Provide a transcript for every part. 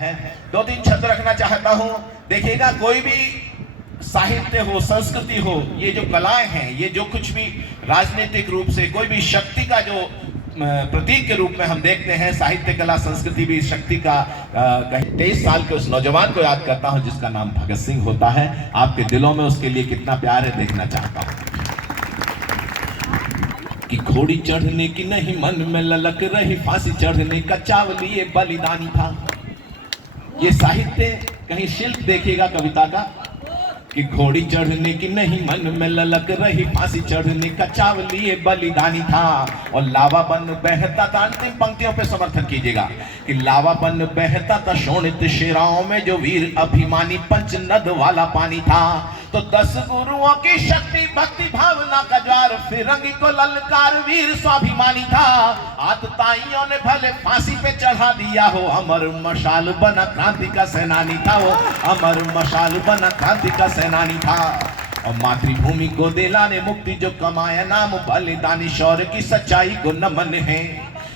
है। दो तीन छंद रखना चाहता हूं। देखिएगा, कोई भी साहित्य हो, संस्कृति हो, ये जो कलाएं हैं, ये जो कुछ भी राजनीतिक रूप से कोई भी शक्ति का जो प्रतीक के रूप में हम देखते हैं, साहित्य कला संस्कृति भी शक्ति का 23 साल के उस नौजवान को याद करता हूं जिसका नाम भगत सिंह होता है। आपके दिलों में उसके लिए कितना प्यार है देखना चाहता हूं। कि घोड़ी चढ़ने की नहीं मन में ललक रही, फांसी चढ़ने का चावल ये बलिदानी था। ये साहित्य कहीं शिल्प देखिएगा कविता का, कि घोड़ी चढ़ने की नहीं मन में ललक रही, फांसी चढ़ने का चावल ये बलिदानी था। और लावा बन बहता था, अंतिम पंक्तियों पे समर्थन कीजिएगा, कि लावा बन बहता था शोणित शेराओं में जो वीर अभिमानी पंचनद वाला पानी था। तो 10 गुरुओं की शक्ति भक्ति भावना का ज्वार, फिरंगी को ललकार वीर स्वाभिमानी था। आतताइयों ने भले फांसी पे चढ़ा दिया हो, अमर मशाल बना क्रांति का सेनानी था वो, अमर मशाल बना क्रांति का सेनानी था। और मातृभूमि को दिलाने मुक्ति जो कमाया नाम, बलिदानी शौर्य की सच्चाई को नमन है।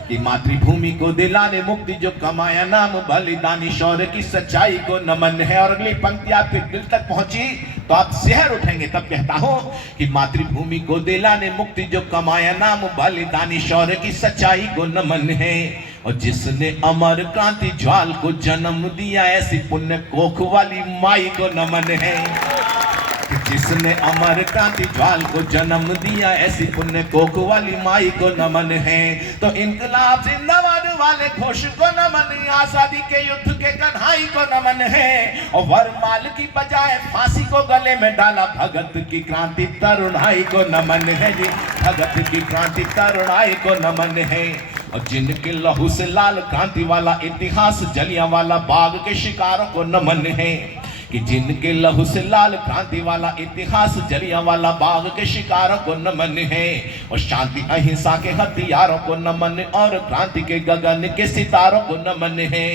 कि मातृभूमि को दिलाने मुक्ति जो कमाया नाम, बलिदानी शौर्य की सच्चाई को नमन है। और अगली पंक्ति आपके दिल तक पहुंची तो आप शहर उठेंगे। तब कहता हूं कि मातृभूमि को दिलाने मुक्ति जो कमाया नाम, बलिदानी शौर्य की सच्चाई को नमन है। और जिसने अमर क्रांति ज्वाल को जन्म दिया, ऐसी पुण्य कोख वाली माई को नमन है। जिसने अमर क्रांति ज्वाल को जन्म दिया, ऐसी पुण्य कोख वाली माई को नमन है। तो इनकलाब जिंदाबाद वाले घोष को नमन, आजादी के युद्ध के कन्हाई को नमन है। और वरमाल की बजाय फांसी को गले में डाला, भगत की क्रांति तरुणाई को नमन है जी, भगत की क्रांति तरुणाई को नमन है। और जिनके लहू से लाल क्रांति वाला इतिहास, जलियांवाला बाग के शिकारों को नमन है। कि जिनके लहू से लाल क्रांति वाला इतिहास, जलियांवाला बाग के शिकारों को नमन है। और शांति अहिंसा के हथियारों को नमन, और क्रांति के गगन के सितारों को नमन है।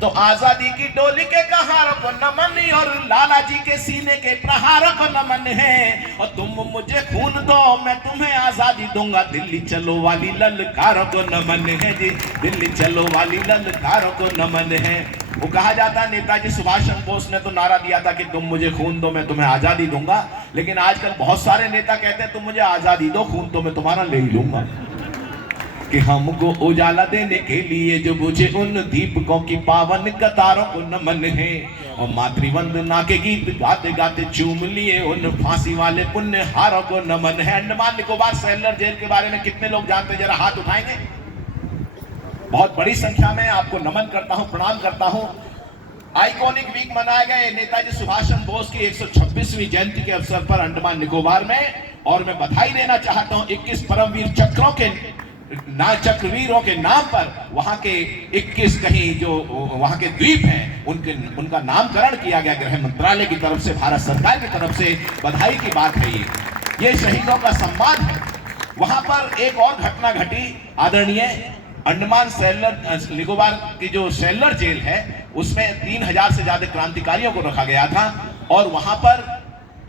तो आजादी की डोली के कहारों को नमन, और लाला जी के सीने के प्रहारों को नमन है। और तुम मुझे खून दो मैं तुम्हें आजादी दूंगा, दिल्ली चलो वाली ललकारों को नमन है जी, दिल्ली चलो वाली ललकारों को नमन है। वो कहा जाता है, नेताजी सुभाष चंद्र बोस ने तो नारा दिया था कि तुम मुझे खून दो मैं तुम्हें आजादी दूंगा। लेकिन आजकल बहुत सारे नेता कहते हैं तुम मुझे आजादी दो, खून तो मैं तुम्हारा ले ही लूंगा। कि हमको उजाला देने के लिए जो बुझे उन दीपकों की पावन कतारों को नमन है। और मातृवंदना के गीत गाते गाते चूम लिए उन फांसी वाले पुण्य हारों को नमन है। अंडमान निकोबार सेलर जेल के बारे में कितने लोग जानते हैं, जरा हाथ उठाएंगे। बहुत बड़ी संख्या में आपको नमन करता हूं, प्रणाम करता हूं। आइकॉनिक वीक मनाए गए नेताजी सुभाष चंद्र बोस की 126वीं जयंती के अवसर पर अंडमान निकोबार में। और मैं बधाई देना चाहता हूं 21 परमवीर चक्रों के चक्रवीरों के नाम पर, वहां के 21 कहीं जो वहां के द्वीप हैं उनका नामकरण किया गया गृह मंत्रालय की तरफ से, भारत सरकार की तरफ से। बधाई की बात है ये शहीदों का सम्मान है। वहां पर एक और घटना घटी आदरणीय, अंडमान सेलर निकोबार की जो सेलर जेल है उसमें 3000 से ज्यादा क्रांतिकारियों को रखा गया था। और वहां पर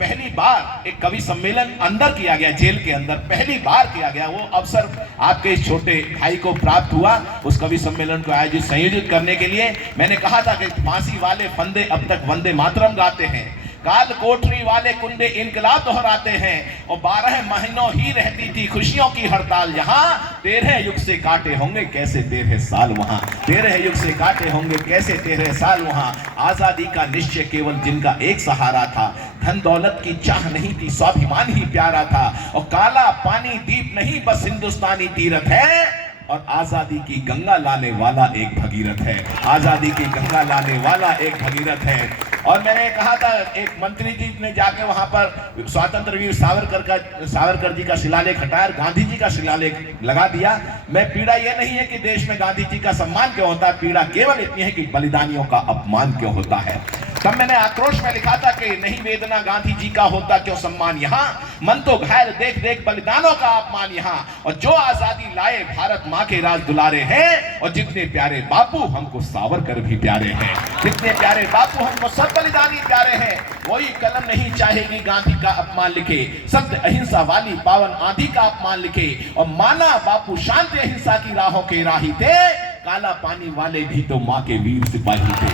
पहली बार एक कवि सम्मेलन अंदर किया गया, जेल के अंदर पहली बार किया गया। वो अवसर आपके इस छोटे भाई को प्राप्त हुआ उस कवि सम्मेलन को आयोजित संयोजित करने के लिए। मैंने कहा था कि फांसी वाले फंदे अब तक वंदे मातरम गाते हैं, काल कोठरी वाले कुंडे इनकलाब दोहराते हैं। और 12 महीनों ही रहती थी खुशियों की हड़ताल यहाँ, 13 युग से काटे होंगे कैसे 13 साल वहाँ, 13 युग से काटे होंगे कैसे 13 साल वहाँ। आजादी का निश्चय केवल जिनका एक सहारा था, धन दौलत की चाह नहीं थी, स्वाभिमान ही प्यारा था। और काला पानी दीप नहीं बस हिंदुस्तानी तीरथ है, और आजादी की गंगा लाने वाला एक भगीरथ है, आजादी की गंगा लाने वाला एक भगीरथ है। और मैंने कहा था, एक मंत्री जी ने जाके वहां पर स्वतंत्र वीर सावरकर जी का शिलालेख हटाया, गांधी जी का शिलालेख लगा दिया। मैं पीड़ा यह नहीं है कि देश में गांधी जी का सम्मान क्यों होता है, पीड़ा केवल इतनी है कि बलिदानियों का अपमान क्यों होता है। तब मैंने आक्रोश में लिखा था कि नहीं वेदना गांधी जी का होता क्यों सम्मान यहाँ, मन तो घायल देख देख बलिदानों का अपमान यहाँ। और जो आजादी लाए भारत माँ के राज दुलारे हैं, और जितने प्यारे बापू हमको सावरकर भी प्यारे हैं, जितने प्यारे बापू हमको सब बलिदानी प्यारे हैं। वही कलम नहीं चाहेगी गांधी का अपमान लिखे, सत्य अहिंसा वाली पावन आंधी का अपमान लिखे। और माना बापू शांति अहिंसा की राहों के राही थे, काला पानी वाले भी तो माँ के वीर सिपाही थे,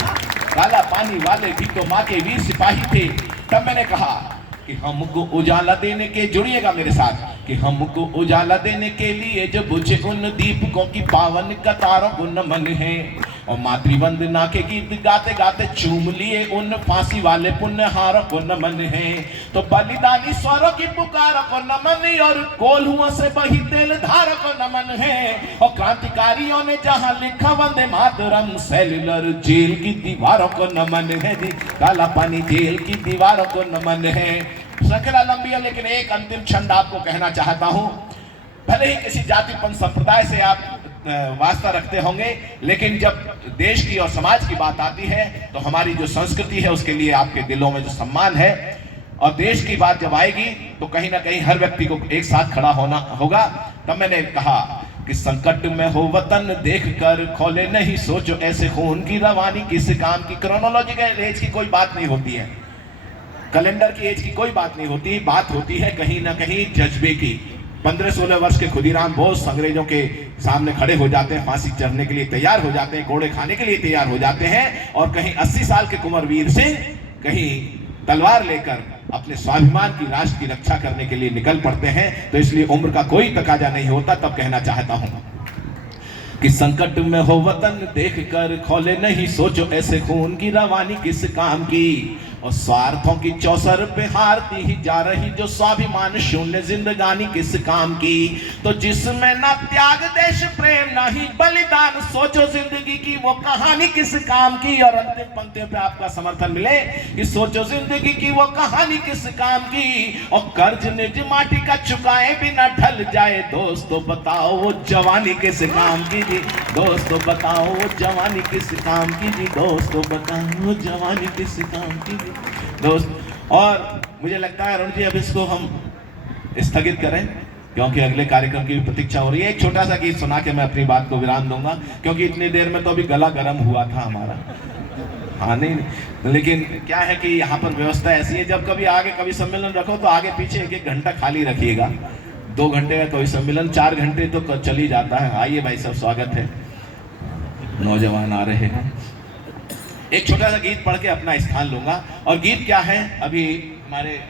काला पानी वाले भी तो माँ के वीर सिपाही थे। तब मैंने कहा कि हमको उजाला देने के, जुड़िएगा मेरे साथ, कि हमको उजाला देने के लिए जो बुझे उन दीपकों की पावन कतारों को नमन है, और मातृवंदना के गीत गाते गाते चूम लिए उन फांसी वाले पुण्यहारों को नमन है। तो बलिदानी स्वरों की पुकारों को नमन, और कोल्हुओं से बही तेल धारों को नमन है। और क्रांतिकारियों ने जहां लिखा वंदे मातरम, सेल्युलर जेल की दीवारों को नमन है जी, काला पानी जेल की दीवारों को नमन है। श्रृंखला लंबी है, लेकिन एक अंतिम छंद आपको कहना चाहता हूं। भले ही किसी जातिपंथ संप्रदाय से आप वास्ता रखते होंगे, लेकिन जब देश की और समाज की बात आती है तो हमारी जो संस्कृति है उसके लिए आपके दिलों में जो सम्मान है, और देश की बात जब आएगी तो कहीं ना कहीं हर व्यक्ति को एक साथ खड़ा होना होगा। तब मैंने कहा कि संकट में हो वतन देख कर खोले नहीं सोचो ऐसे खून की रवानी किस काम की। क्रोनोलॉजिकल एज की कोई बात नहीं होती है, कैलेंडर की एज की कोई बात नहीं होती, बात होती है कहीं ना कहीं जज्बे की। 15-16 वर्ष के खुदीराम बोस अंग्रेजों के सामने खड़े हो जाते हैं, फांसी चढ़ने के लिए तैयार हो जाते हैं, कोड़े खाने के लिए तैयार हो जाते हैं, और कहीं 80 साल के कुंवरवीर सिंह कहीं तलवार लेकर अपने स्वाभिमान की, राष्ट्र की रक्षा करने के लिए निकल पड़ते हैं। तो इसलिए उम्र का कोई तकाजा नहीं होता। तब कहना चाहता हूं कि संकट में हो वतन देख कर खोले नहीं सोचो ऐसे खून की रवानी किस काम की, और स्वार्थों की चौसर पे हारती ही जा रही जो स्वाभिमान शून्य जिंदगानी किस काम की। तो जिसमें ना त्याग देश प्रेम ना ही बलिदान, सोचो जिंदगी की वो कहानी किस काम की। और अंतिम पंक्तियों पे आपका समर्थन मिले कि सोचो जिंदगी की वो कहानी किस काम की, और कर्ज निज माटी का चुकाए बिना ढल जाए, दोस्तों बताओ वो जवानी किस काम की जी, दोस्तों बताओ वो जवानी किस काम की जी, दोस्तों बताओ वो जवानी किस काम की जी दोस्त। और मुझे लगता है अरुण जी अब इसको हम स्थगित करें, क्योंकि अगले कार्यक्रम की प्रतीक्षा हो रही है। एक छोटा सा गीत सुना के मैं अपनी बात को विराम दूंगा, क्योंकि इतनी देर में तो अभी गला गर्म हुआ था हमारा। हाँ नहीं, लेकिन क्या है कि यहाँ पर व्यवस्था ऐसी है, जब कभी आगे कभी सम्मेलन रखो तो आगे पीछे 1-1 घंटा खाली रखिएगा। 2 घंटे का कोई सम्मेलन, 4 घंटे तो चल ही जाता है। आइए भाई सब, स्वागत है, नौजवान आ रहे हैं। एक छोटा सा गीत पढ़ के अपना स्थान लूंगा। और गीत क्या है, अभी हमारे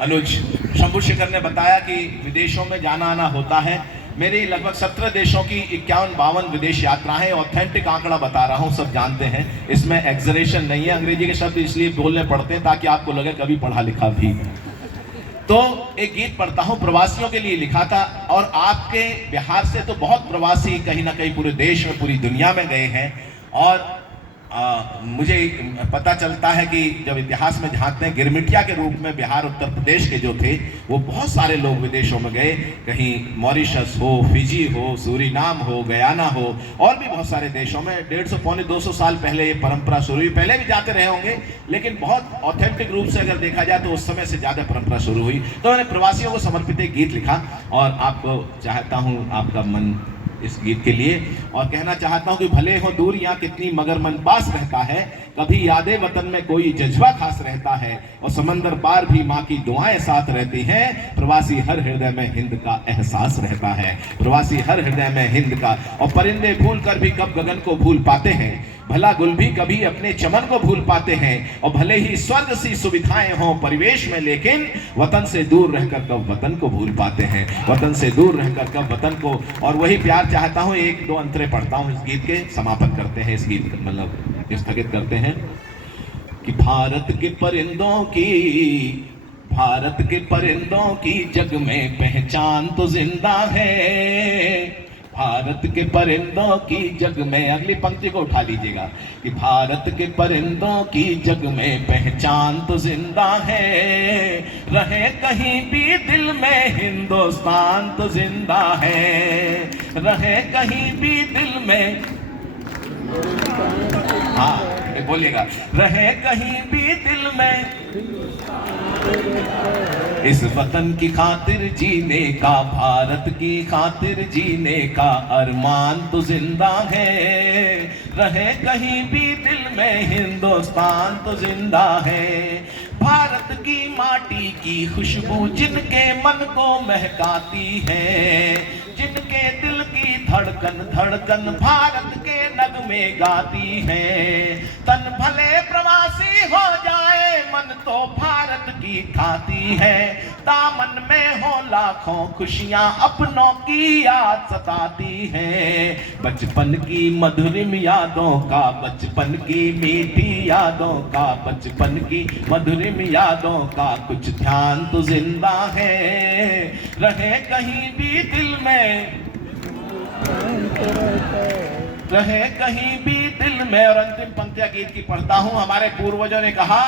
अनुज शंभू शेखर ने बताया कि विदेशों में जाना आना होता है। मेरी लगभग 17 देशों की 51-52 विदेश यात्राएं, ऑथेंटिक आंकड़ा बता रहा हूं, सब जानते हैं, इसमें एग्जरेशन नहीं है। अंग्रेजी के शब्द इसलिए बोलने पड़ते हैं ताकि आपको लगे कभी पढ़ा लिखा भी। तो एक गीत पढ़ता हूं, प्रवासियों के लिए लिखा था। और आपके बिहार से तो बहुत प्रवासी कहीं ना कहीं पूरे देश में, पूरी दुनिया में गए हैं। और मुझे पता चलता है कि जब इतिहास में झांकते हैं, गिरमिटिया के रूप में बिहार उत्तर प्रदेश के जो थे वो बहुत सारे लोग विदेशों में गए, कहीं मॉरिशस हो, फिजी हो, सूरीनाम हो, गयाना हो, और भी बहुत सारे देशों में। 150-200 साल पहले ये परंपरा शुरू हुई। पहले भी जाते रहे होंगे, लेकिन बहुत ऑथेंटिक रूप से अगर देखा जाए तो उस समय से ज़्यादा परंपरा शुरू हुई। तो मैंने प्रवासियों को समर्पित एक गीत लिखा, और आपको चाहता हूँ आपका मन इस गीत के लिए, और कहना चाहता हूं कि भले हो दूरियां कितनी मगर मन पास रहता है, कभी यादें वतन में कोई जज्बा खास रहता है, और समंदर पार भी माँ की दुआएं साथ रहती हैं, प्रवासी हर हृदय में हिंद का एहसास रहता है, प्रवासी हर हृदय में हिंद का। और परिंदे भूल कर भी कब गगन को भूल पाते हैं, भला गुल भी कभी अपने चमन को भूल पाते हैं, और भले ही स्वर्ग सी सुविधाएं हों परिवेश में, लेकिन वतन से दूर रहकर कब वतन को भूल पाते हैं, वतन से दूर रहकर कब वतन को। और वही प्यार चाहता हूं। 1-2 अंतरे पढ़ता हूं इस गीत के, समापन करते हैं इस गीत, मतलब स्थगित करते हैं। कि भारत के परिंदों की जग में पहचान तो जिंदा है, भारत के परिंदों की जग में, अगली पंक्ति को उठा लीजिएगा, कि भारत के परिंदों की जग में पहचान तो जिंदा है, रहे कहीं भी दिल में हिंदुस्तान तो जिंदा है, रहे कहीं भी दिल में, हाँ बोलिएगा, रहे कहीं भी दिल में, इस वतन की खातिर जीने का, भारत की खातिर जीने का अरमान तो जिंदा है, रहे कहीं भी दिल में हिंदुस्तान तो जिंदा है, भारत भारत की माटी की खुशबू जिनके मन को महकाती है, जिनके दिल की धड़कन धड़कन भारत के नगमे गाती है। तन भले प्रवासी हो जाए मन तो भारत की खाती है, दामन में हो लाखों खुशियां अपनों की याद सताती है। बचपन की मधुरिम यादों का, बचपन की मीठी यादों का, बचपन की मधुरिम यादों का कुछ ध्यान तो जिंदा है, रहे कहीं भी दिल में, रहे कहीं भी दिल में। और अंतिम पंक्तियां गीत की पढ़ता हूं। हमारे पूर्वजों ने कहा,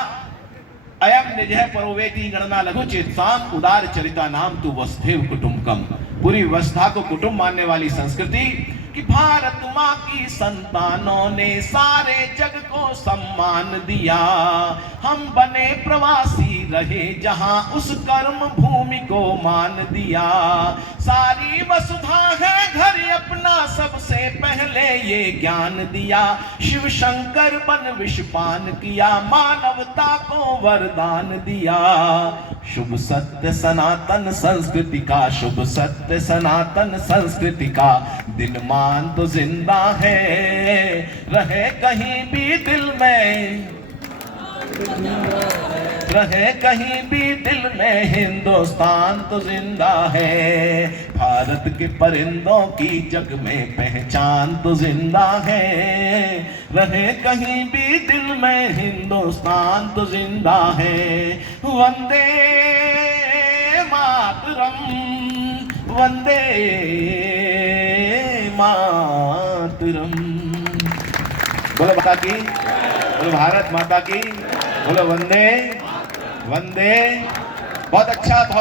अयम निजह परोवेति गणना लघु चेतसाम उदार चरिता नाम तु वसुधैव कुटुंबकम। पूरी व्यवस्था को कुटुंब मानने वाली संस्कृति कि भारत माँ की संतानों ने सारे जग को सम्मान दिया। हम बने प्रवासी रहे जहां उस कर्म भूमि को मान दिया। सारी वसुधा है घर अपना, सबसे पहले ये ज्ञान दिया। शिव शंकर बन विषपान किया, मानवता को वरदान दिया। शुभ सत्य सनातन संस्कृति का, शुभ सत्य सनातन संस्कृति का दिन मान तो जिंदा है, रहे कहीं भी दिल में, रहे कहीं भी दिल में हिंदुस्तान तो जिंदा है। भारत के परिंदों की जग में पहचान तो जिंदा है, रहे कहीं भी दिल में हिंदुस्तान तो जिंदा है। वंदे मातरम, वंदे मातरम। बोलो माता की, बोलो भारत माता की, बोलो वंदे वंदे। बहुत अच्छा।